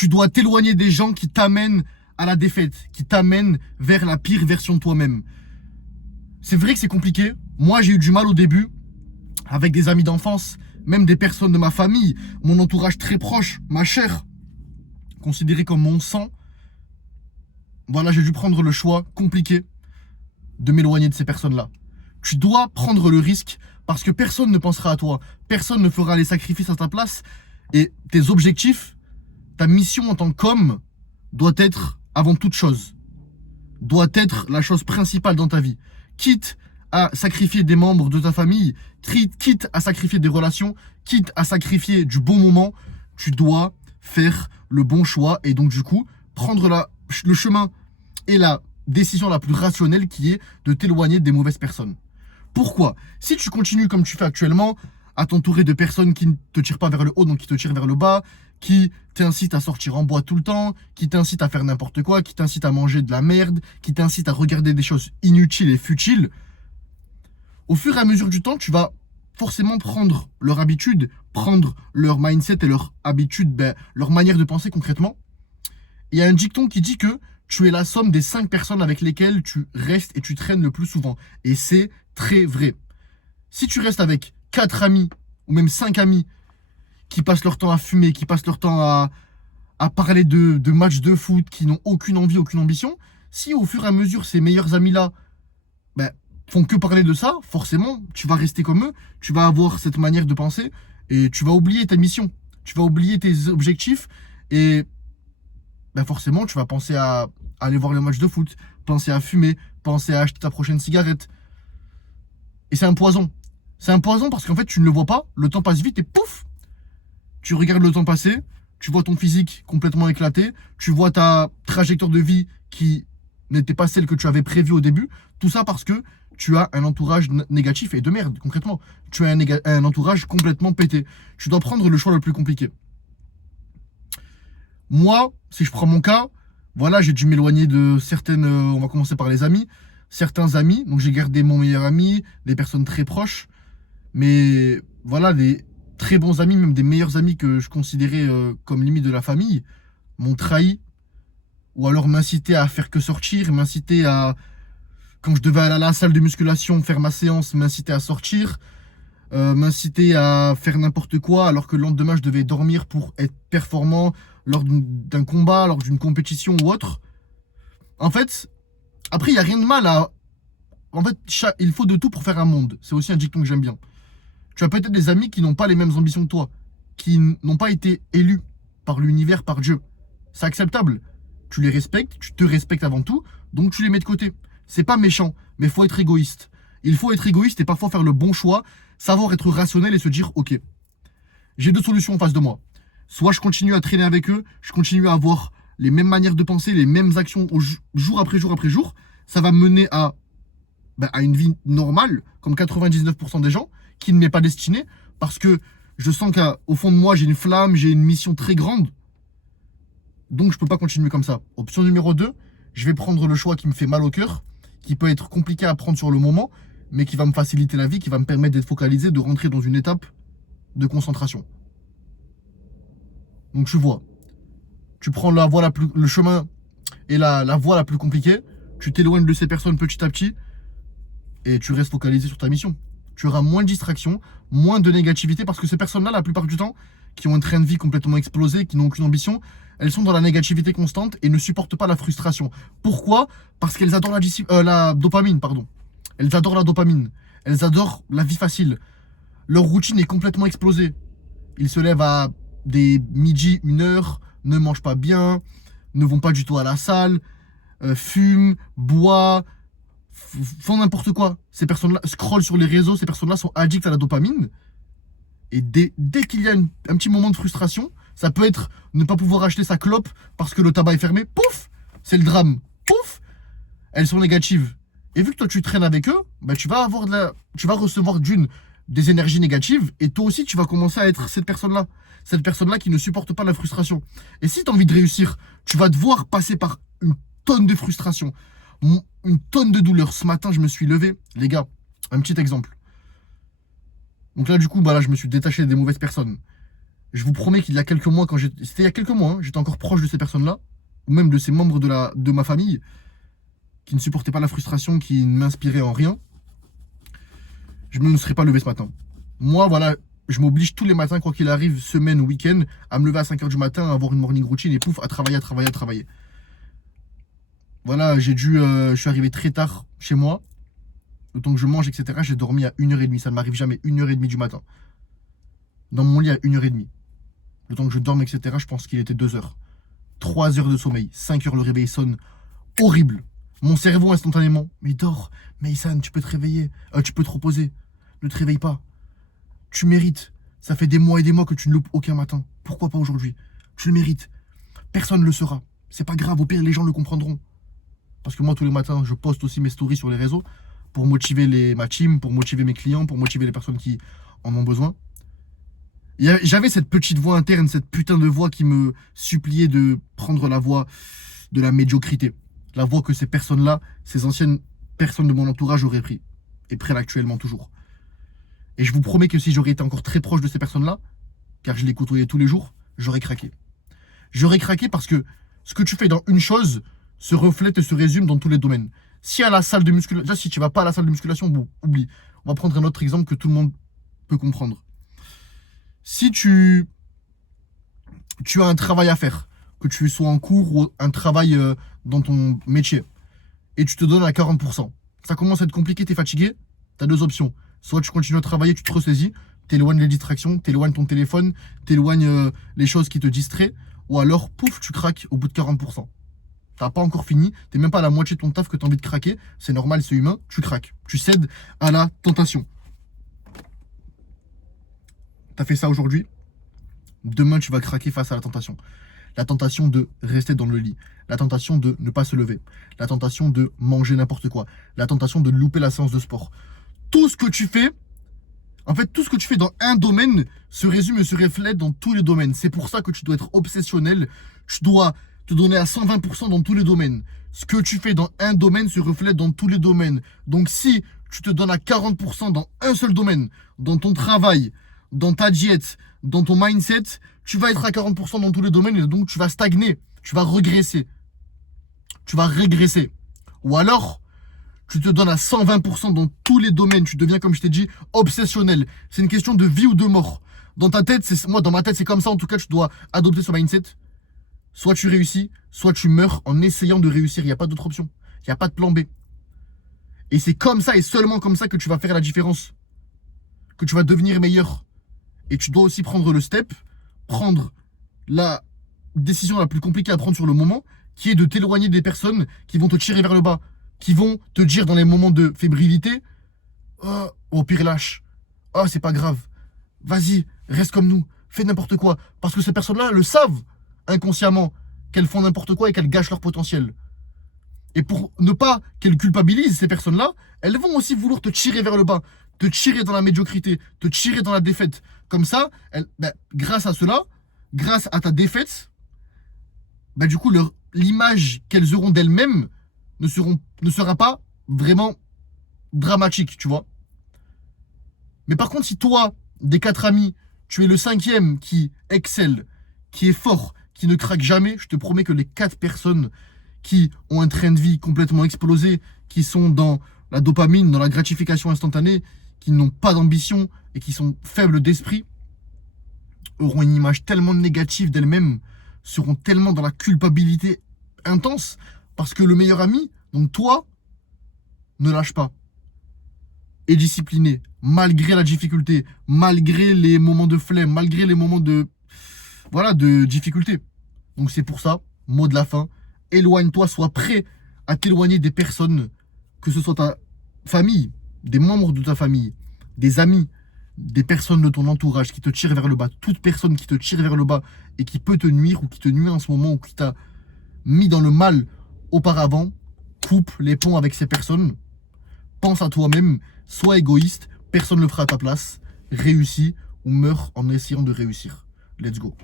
Tu dois t'éloigner des gens qui t'amènent à la défaite, qui t'amènent vers la pire version de toi-même. C'est vrai que c'est compliqué. Moi, j'ai eu du mal au début avec des amis d'enfance, même des personnes de ma famille, mon entourage très proche, ma chair, considérée comme mon sang. Voilà, j'ai dû prendre le choix compliqué de m'éloigner de ces personnes-là. Tu dois prendre le risque parce que personne ne pensera à toi. Personne ne fera les sacrifices à ta place. Et tes objectifs, ta mission en tant qu'homme doit être, avant toute chose, doit être la chose principale dans ta vie. Quitte à sacrifier des membres de ta famille, quitte à sacrifier des relations, quitte à sacrifier du bon moment, tu dois faire le bon choix et donc du coup prendre le chemin et la décision la plus rationnelle qui est de t'éloigner des mauvaises personnes. Pourquoi? Si tu continues comme tu fais actuellement, à t'entourer de personnes qui ne te tirent pas vers le haut, donc qui te tirent vers le bas, qui t'incitent à sortir en boîte tout le temps, qui t'incitent à faire n'importe quoi, qui t'incitent à manger de la merde, qui t'incitent à regarder des choses inutiles et futiles, au fur et à mesure du temps, tu vas forcément prendre leur habitude, prendre leur mindset et leur habitude, leur manière de penser concrètement. Il y a un dicton qui dit que tu es la somme des 5 personnes avec lesquelles tu restes et tu traînes le plus souvent. Et c'est très vrai. Si tu restes avec 4 amis, ou même 5 amis, qui passent leur temps à fumer, qui passent leur temps à parler de matchs de foot, qui n'ont aucune envie, aucune ambition, si au fur et à mesure ces meilleurs amis-là font que parler de ça, forcément, tu vas rester comme eux, tu vas avoir cette manière de penser, et tu vas oublier ta mission, tu vas oublier tes objectifs, et forcément, tu vas penser à aller voir le match de foot, penser à fumer, penser à acheter ta prochaine cigarette. Et c'est un poison. C'est un poison parce qu'en fait, tu ne le vois pas, le temps passe vite et pouf, tu regardes le temps passer, tu vois ton physique complètement éclaté, tu vois ta trajectoire de vie qui n'était pas celle que tu avais prévue au début. Tout ça parce que tu as un entourage négatif et de merde, concrètement. Tu as un entourage complètement pété. Tu dois prendre le choix le plus compliqué. Moi, si je prends mon cas, voilà, j'ai dû m'éloigner de certaines... on va commencer par les amis. Certains amis, donc j'ai gardé mon meilleur ami, des personnes très proches. Mais voilà, des très bons amis, même des meilleurs amis que je considérais comme limite de la famille, m'ont trahi. Ou alors m'inciter à faire que sortir, m'inciter à, quand je devais aller à la salle de musculation, faire ma séance, m'inciter à sortir, m'inciter à faire n'importe quoi, alors que le lendemain, je devais dormir pour être performant lors d'un combat, lors d'une compétition ou autre. En fait, après, il n'y a rien de mal à... En fait, il faut de tout pour faire un monde. C'est aussi un dicton que j'aime bien. Tu as peut-être des amis qui n'ont pas les mêmes ambitions que toi, qui n'ont pas été élus par l'univers, par Dieu. C'est acceptable. Tu les respectes, tu te respectes avant tout, donc tu les mets de côté. C'est pas méchant, mais il faut être égoïste. Il faut être égoïste et parfois faire le bon choix, savoir être rationnel et se dire, ok, j'ai 2 solutions en face de moi. Soit je continue à traîner avec eux, je continue à avoir les mêmes manières de penser, les mêmes actions jour après jour après jour. Ça va me mener à une vie normale, comme 99% des gens, qui ne m'est pas destinée, parce que je sens qu'au fond de moi, j'ai une flamme, j'ai une mission très grande. Donc je peux pas continuer comme ça. Option numéro 2, je vais prendre le choix qui me fait mal au cœur, qui peut être compliqué à prendre sur le moment, mais qui va me faciliter la vie, qui va me permettre d'être focalisé, de rentrer dans une étape de concentration. Donc tu vois, tu prends le chemin et la voie la plus compliquée, tu t'éloignes de ces personnes petit à petit, et tu restes focalisé sur ta mission. Tu auras moins de distractions, moins de négativité, parce que ces personnes-là, la plupart du temps, qui ont un train de vie complètement explosé, qui n'ont aucune ambition, elles sont dans la négativité constante et ne supportent pas la frustration. Pourquoi? Parce qu'elles adorent la dopamine, pardon. Elles adorent la dopamine. Elles adorent la vie facile. Leur routine est complètement explosée. Ils se lèvent à des midi, 1h, ne mangent pas bien, ne vont pas du tout à la salle, fument, boivent, font n'importe quoi. Ces personnes-là scrollent sur les réseaux, ces personnes-là sont addictes à la dopamine. Et dès qu'il y a un petit moment de frustration, ça peut être ne pas pouvoir acheter sa clope parce que le tabac est fermé, pouf, c'est le drame, pouf, elles sont négatives. Et vu que toi tu traînes avec eux, tu vas recevoir des énergies négatives, et toi aussi tu vas commencer à être cette personne-là qui ne supporte pas la frustration. Et si tu as envie de réussir, tu vas devoir passer par une tonne de frustration, une tonne de douleur. Ce matin, je me suis levé, les gars, un petit exemple. Donc là, du coup, je me suis détaché des mauvaises personnes. Je vous promets qu'il y a quelques mois, c'était il y a quelques mois, hein, j'étais encore proche de ces personnes-là, ou même de ces membres de ma famille, qui ne supportaient pas la frustration, qui ne m'inspiraient en rien, je ne me serais pas levé ce matin. Moi, voilà, je m'oblige tous les matins, quoi qu'il arrive, semaine ou week-end, à me lever à 5h du matin, à avoir une morning routine et pouf, à travailler, à travailler, à travailler. Voilà, je suis arrivé très tard chez moi, le temps que je mange, etc. J'ai dormi à 1h30, ça ne m'arrive jamais, 1h30 du matin. Dans mon lit à 1h30. Le temps que je dorme, etc., je pense qu'il était 2h. 3 heures de sommeil, 5 heures le réveil sonne. Horrible. Mon cerveau instantanément, mais dors, Maïsan, tu peux te réveiller, tu peux te reposer. Ne te réveille pas. Tu mérites. Ça fait des mois et des mois que tu ne loupes aucun matin. Pourquoi pas aujourd'hui? Tu le mérites. Personne ne le saura. C'est pas grave, au pire, les gens le comprendront. Parce que moi, tous les matins, je poste aussi mes stories sur les réseaux pour motiver ma team, pour motiver mes clients, pour motiver les personnes qui en ont besoin. J'avais cette petite voix interne, cette putain de voix qui me suppliait de prendre la voie de la médiocrité. La voie que ces personnes-là, ces anciennes personnes de mon entourage auraient pris. Et prennent actuellement toujours. Et je vous promets que si j'aurais été encore très proche de ces personnes-là, car je les côtoyais tous les jours, j'aurais craqué. J'aurais craqué parce que ce que tu fais dans une chose se reflète et se résume dans tous les domaines. Si à la salle de musculation, déjà si tu vas pas à la salle de musculation, bon, oublie. On va prendre un autre exemple que tout le monde peut comprendre. Si tu as un travail à faire, que tu sois en cours ou un travail dans ton métier, et tu te donnes à 40%, ça commence à être compliqué, tu es fatigué, tu as deux options. Soit tu continues à travailler, tu te ressaisis, t'éloignes les distractions, t'éloignes ton téléphone, t'éloignes les choses qui te distraient, ou alors, pouf, tu craques au bout de 40%. T'as pas encore fini, t'es même pas à la moitié de ton taf que t'as envie de craquer, c'est normal, c'est humain, tu craques. Tu cèdes à la tentation. T'as fait ça aujourd'hui, demain tu vas craquer face à la tentation. La tentation de rester dans le lit, la tentation de ne pas se lever, la tentation de manger n'importe quoi, la tentation de louper la séance de sport. Tout ce que tu fais, en fait, tout ce que tu fais dans un domaine se résume et se reflète dans tous les domaines. C'est pour ça que tu dois être obsessionnel, tu dois te donner à 120% dans tous les domaines. Ce que tu fais dans un domaine se reflète dans tous les domaines. Donc si tu te donnes à 40% dans un seul domaine, dans ton travail, dans ta diète, dans ton mindset, tu vas être à 40% dans tous les domaines et donc tu vas stagner, tu vas regresser, tu vas régresser. Ou alors, tu te donnes à 120% dans tous les domaines, tu deviens, comme je t'ai dit, obsessionnel. C'est une question de vie ou de mort. Dans ta tête, moi dans ma tête c'est comme ça, en tout cas tu dois adopter ce mindset. Soit tu réussis, soit tu meurs en essayant de réussir, il n'y a pas d'autre option, il n'y a pas de plan B. Et c'est comme ça et seulement comme ça que tu vas faire la différence, que tu vas devenir meilleur. Et tu dois aussi prendre le step, prendre la décision la plus compliquée à prendre sur le moment, qui est de t'éloigner des personnes qui vont te tirer vers le bas, qui vont te dire dans les moments de fébrilité, oh, au pire lâche, oh c'est pas grave, vas-y, reste comme nous, fais n'importe quoi. Parce que ces personnes-là le savent inconsciemment qu'elles font n'importe quoi et qu'elles gâchent leur potentiel. Et pour ne pas qu'elles culpabilisent ces personnes-là, elles vont aussi vouloir te tirer vers le bas, te tirer dans la médiocrité, te tirer dans la défaite. Comme ça, grâce à cela, grâce à ta défaite, du coup, l'image qu'elles auront d'elles-mêmes ne sera pas vraiment dramatique, tu vois. Mais par contre, si toi, des 4 amis, tu es le 5e qui excelle, qui est fort, qui ne craque jamais, je te promets que les 4 personnes qui ont un train de vie complètement explosé, qui sont dans la dopamine, dans la gratification instantanée, qui n'ont pas d'ambition et qui sont faibles d'esprit, auront une image tellement négative d'elles-mêmes, seront tellement dans la culpabilité intense, parce que le meilleur ami, donc toi, ne lâche pas. Et discipliné, malgré la difficulté, malgré les moments de flemme, malgré les moments de difficulté. Donc c'est pour ça, mot de la fin, éloigne-toi, sois prêt à t'éloigner des personnes, que ce soit ta famille, des membres de ta famille, des amis, des personnes de ton entourage qui te tirent vers le bas. Toute personne qui te tire vers le bas et qui peut te nuire ou qui te nuit en ce moment ou qui t'a mis dans le mal auparavant, coupe les ponts avec ces personnes. Pense à toi-même, sois égoïste, personne ne le fera à ta place. Réussis ou meurs en essayant de réussir. Let's go.